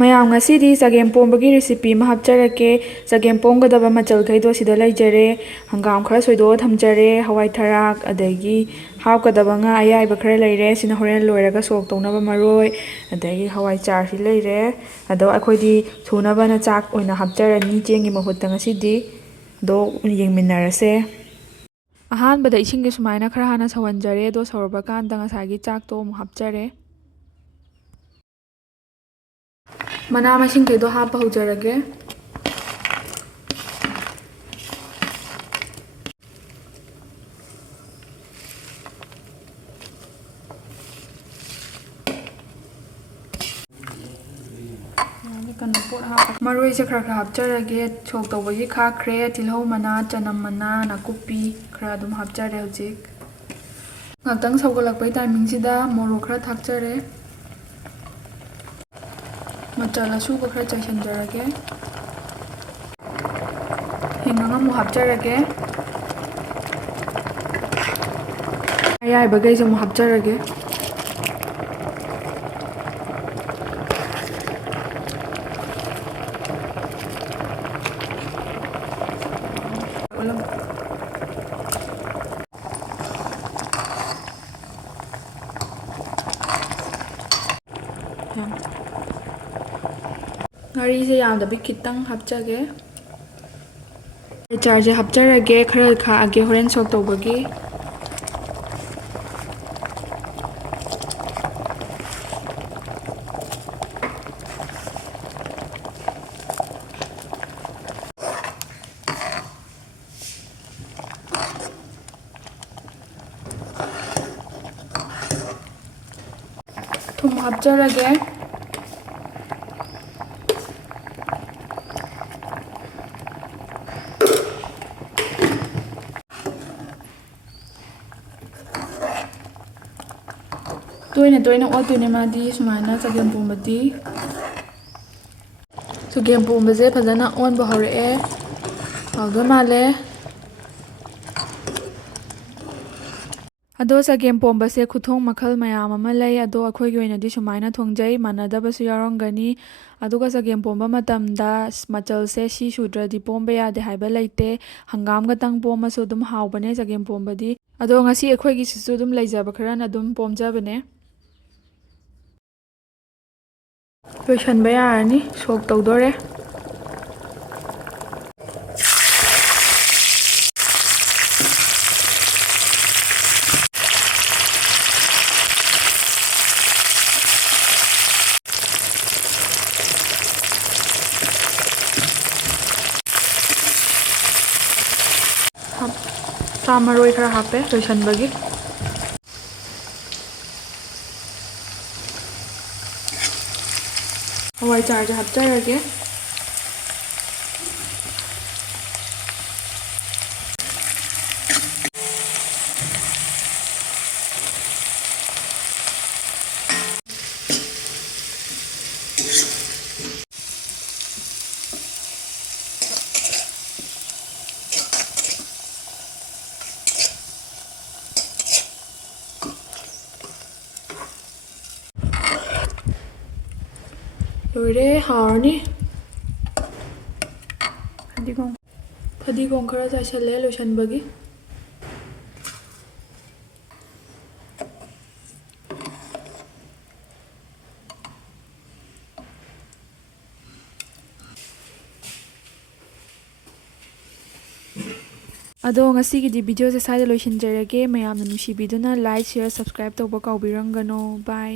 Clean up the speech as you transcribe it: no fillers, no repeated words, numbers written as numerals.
ꯃꯌꯥꯝ ꯉꯁꯤꯗꯤ ꯆꯒꯦꯝꯄꯣꯝꯕꯒꯤ ꯔꯦꯁꯤꯄꯤ ꯑꯃ ꯍꯥꯞꯆꯔꯛꯀꯦ ꯆꯒꯦꯝꯄꯣꯝꯒꯗꯕ ꯃꯆꯜꯈꯩꯗꯣ ꯁꯤꯗ ꯂꯩꯖꯔꯦ ꯍꯪꯒꯥꯝ ꯈꯔ ꯁꯣꯏꯗꯣꯛꯑ ꯊꯝꯖꯔꯦ ꯍꯋꯥꯏ ꯊꯔꯥꯛ ꯑꯗꯒꯤ ꯍꯥꯞꯀꯗꯕ ꯉꯥ ꯑꯌꯥꯏꯕ ꯈꯔ ꯂꯩꯔꯦ ꯁꯤꯅ ꯍꯣꯔꯦꯟ ꯂꯣꯏꯔꯒ ꯁꯣꯛ ꯇꯧꯅꯕ ꯃꯔꯣꯏ ꯑꯗꯒꯤ ꯍꯋꯥꯏꯖꯥꯔꯁꯤ ꯂꯩꯔꯦ ꯑꯗꯣ ꯑꯩꯈꯣꯏꯗꯤ ꯊꯨꯅꯕꯅ ꯆꯥꯛ ꯑꯣꯏꯅ ꯍꯥꯞꯆꯔꯅꯤ ꯆꯦꯡꯒꯤ ꯃꯍꯨꯠꯇ ꯉꯁꯤꯗꯤ ꯑꯗꯣ ꯌꯦꯡꯃꯤꯟꯅꯔꯁꯦ ꯑꯍꯥꯟꯕꯗ ꯏꯁꯤꯡꯁꯦ ꯁꯨꯃꯥꯏꯅ ꯈꯔ ꯍꯥꯟꯅ ꯁꯧꯍꯟꯖꯔꯦ ꯑꯗꯣ ꯁꯧꯔꯕ ꯀꯥꯟꯗ ꯉꯁꯥꯏꯒꯤ ꯆꯥꯛꯇꯣ ꯑꯃꯨꯛ ꯍꯥꯞꯆꯔꯦ ꯃꯅꯥ ꯃꯁꯤꯡꯈꯩꯗꯣ ꯍꯥꯞꯄ ꯍꯧꯖꯔꯒꯦ ꯃꯔꯣꯏꯁꯦ ꯈꯔ ꯈꯔ ꯍꯥꯞꯆꯔꯒꯦ ꯁꯣꯛ ꯇꯧꯕꯒꯤ ꯈꯥꯛꯈ꯭ꯔꯦ ꯇꯤꯜꯍꯧ ꯃꯅꯥ ꯆꯅꯝ ꯃꯅꯥ ꯅꯥꯀꯨꯞꯄꯤ ꯈꯔ ꯑꯗꯨꯝ ꯍꯥꯞꯆꯔꯦ ꯍꯧꯖꯤꯛ ꯉꯥꯛꯇꯪ ꯁꯧꯒꯠꯂꯛꯄꯩ ꯇꯥꯏꯃꯤꯡꯁꯤꯗ ꯃꯣꯔꯣꯛ ꯈꯔ ꯊꯥꯛꯆꯔꯦ ꯃꯆꯜ ꯑꯁꯨꯕ ꯈꯔ ꯆꯥꯏꯁꯤꯟꯖꯔꯒꯦ ꯍꯤꯡ ꯑꯃꯨꯛ ꯍꯥꯞꯆꯔꯒꯦ ꯑꯌꯥꯏꯕꯈꯩꯁꯦ ꯑꯃꯨꯛ ꯍꯥꯞꯆꯔꯒꯦ ꯉꯥꯔꯤꯁꯦ ꯌꯥꯝꯗꯕꯤ ꯈꯤꯇꯪ ꯍꯥꯞꯆꯒꯦ ꯆꯥꯔꯁꯦ ꯍꯥꯞꯆꯔꯒꯦ ꯈꯔ ꯈꯥꯛꯑꯒꯦ ꯍꯣꯔꯦꯟ ꯁꯣꯛ ꯇꯧꯕꯒꯤ ꯊꯨꯝ ꯍꯥꯞꯆꯔꯒꯦ ꯇꯣꯏꯅ ꯇꯣꯏꯅ ꯑꯣꯠꯇꯣꯏꯅꯦ ꯃꯥꯗꯤ ꯁꯨꯃꯥꯏꯅ ꯆꯒꯦꯝꯄꯣꯝꯕꯗꯤ ꯆꯒꯦꯝꯄꯣꯝꯕꯁꯦ ꯐꯖꯅ ꯑꯣꯟꯕ ꯍꯧꯔꯛꯑꯦ ꯍꯥꯎꯗꯣꯏ ꯃꯥꯜꯂꯦ ꯑꯗꯣ ꯆꯒꯦꯝꯄꯣꯝꯕꯁꯦ ꯈꯨꯊꯣꯡ ꯃꯈꯜ ꯃꯌꯥꯝ ꯑꯃ ꯂꯩ ꯑꯗꯣ ꯑꯩꯈꯣꯏꯒꯤ ꯑꯣꯏꯅꯗꯤ ꯁꯨꯃꯥꯏꯅ ꯊꯣꯡꯖꯩ ꯃꯥꯟꯅꯗꯕꯁꯨ ꯌꯥꯎꯔꯝꯒꯅꯤ ꯑꯗꯨꯒ ꯆꯒꯦꯝꯄꯣꯝꯕ ꯃꯇꯝꯗ ꯃꯆꯜꯁꯦ ꯁꯤ ꯁꯨꯗ꯭ꯔꯗꯤ ꯄꯣꯝꯕ ꯌꯥꯗꯦ ꯍꯥꯏꯕ ꯂꯩꯇꯦ ꯍꯪꯒꯥꯝ ꯈꯛꯇꯪ ꯄꯣꯝꯃꯁꯨ ꯑꯗꯨꯝ ꯍꯥꯎꯕꯅꯦ ꯆꯒꯦꯝꯄꯣꯝꯕꯗꯤ ꯑꯗꯣ ꯉꯁꯤ ꯑꯩꯈꯣꯏꯒꯤꯁꯤꯁꯨ ꯑꯗꯨꯝ ꯂꯩꯖꯕ ꯈꯔꯅ ꯑꯗꯨꯝ ꯄꯣꯝꯖꯕꯅꯦ ꯂꯣꯏꯁꯟꯕ ꯌꯥꯔꯅꯤ ꯁꯣꯛ ꯇꯧꯗꯣꯔꯦ ꯁꯥ ꯃꯔꯣꯏ ꯈꯔ ꯍꯥꯞꯄꯦ ꯂꯣꯏꯁꯟꯕꯒꯤ ꯍꯋꯥꯏꯖꯥꯔꯁꯦ ꯍꯥꯞꯆꯔꯒꯦ ꯂꯣꯏꯔꯦ ꯍꯥꯎꯔꯅꯤ ꯐꯗꯤꯒꯣꯝ ꯈꯔ ꯆꯥꯏꯁꯜꯂꯦ ꯂꯣꯏꯁꯟꯕꯒꯤ ꯑꯗꯣ ꯉꯁꯤꯒꯤꯗꯤ ꯚꯤꯗꯤꯑꯣꯁꯦ ꯁ꯭ꯋꯥꯏꯗ ꯂꯣꯏꯁꯤꯟꯖꯔꯒꯦ ꯃꯌꯥꯝꯅ ꯅꯨꯡꯁꯤꯕꯤꯗꯨꯅ ꯂꯥꯏꯛ ꯁꯤꯌꯔ ꯁꯕꯁꯀ꯭ꯔꯥꯏꯕ ꯇꯧꯕ ꯀꯥꯎꯕꯤꯔꯝꯒꯅꯣ ꯕꯥꯏ